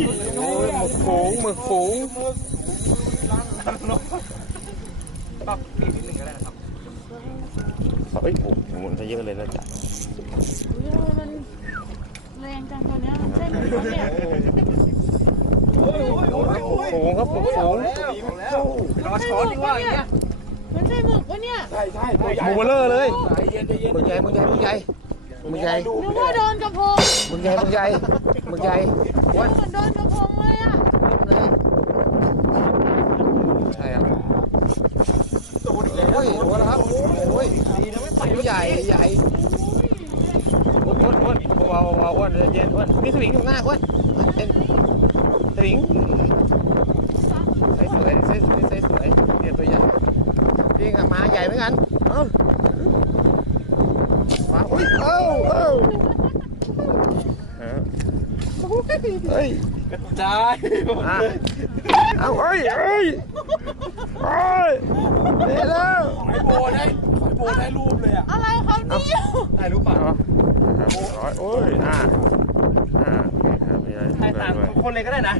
หมึกฝูงปรับปีกนิดหนึ่งก็ได้นะครับเอ้ยโอ้โหมันจะเยอะเลยนะจ๊ะมันแรงจังตัวเนี้ยใช่ไหมเนี่ยฝูงครับหมึกฝูงรอช้อนดีกว่าอย่างเงี้ยมันใช่หมึกปะเนี่ย ใช่ใช่หมูเบลอเลยเย็นเย็นมึงใหญ่มึงใหญ่มึงใหญ่มึงใหญ่นึกว่าโดนกระพงมึง ใหญ่มึงใหญ่มึงใหญ่เหมือนโดนกระพงเลยอะใช่ครับโอ้ยหัวแล้วครับโอ้ยใหญ่ใหญ่อ้วนอ้วนอ้วนเบาๆเบาๆอ้วนเย็นๆอ้วนนี่สวิงอยู่ข้างหน้าอ้วนเป็นสวิงใส่สวยใส่สวยใส่สวยเนี่ยตัวใหญ่จริงอะมาใหญ่เหมือนกันเอ้ามาอุ้ยเอ้าเอ้าฮะ เฮ้ยได้อะเอาเอ้ยเอ้ยเอ้ยเดี๋ยวแล้วขอยโบได้ขอยโบได้รูปเลยอะอะไรครับเนี่ยถ่ายรูปป่ะเอาครับร้อยโอ้ยอ่าอ่าโอเคครับมีอะไรถ่ายตามด้วยทุกคนเลยก็ได้นะ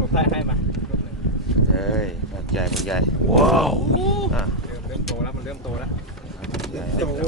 ผมถ่ายให้มาเฮ้ยมันใหญ่มันใหญ่ว้าวอะเริ่มเริ่มโตแล้วมันเริ่มโตแล้วใหญ่โอ้โห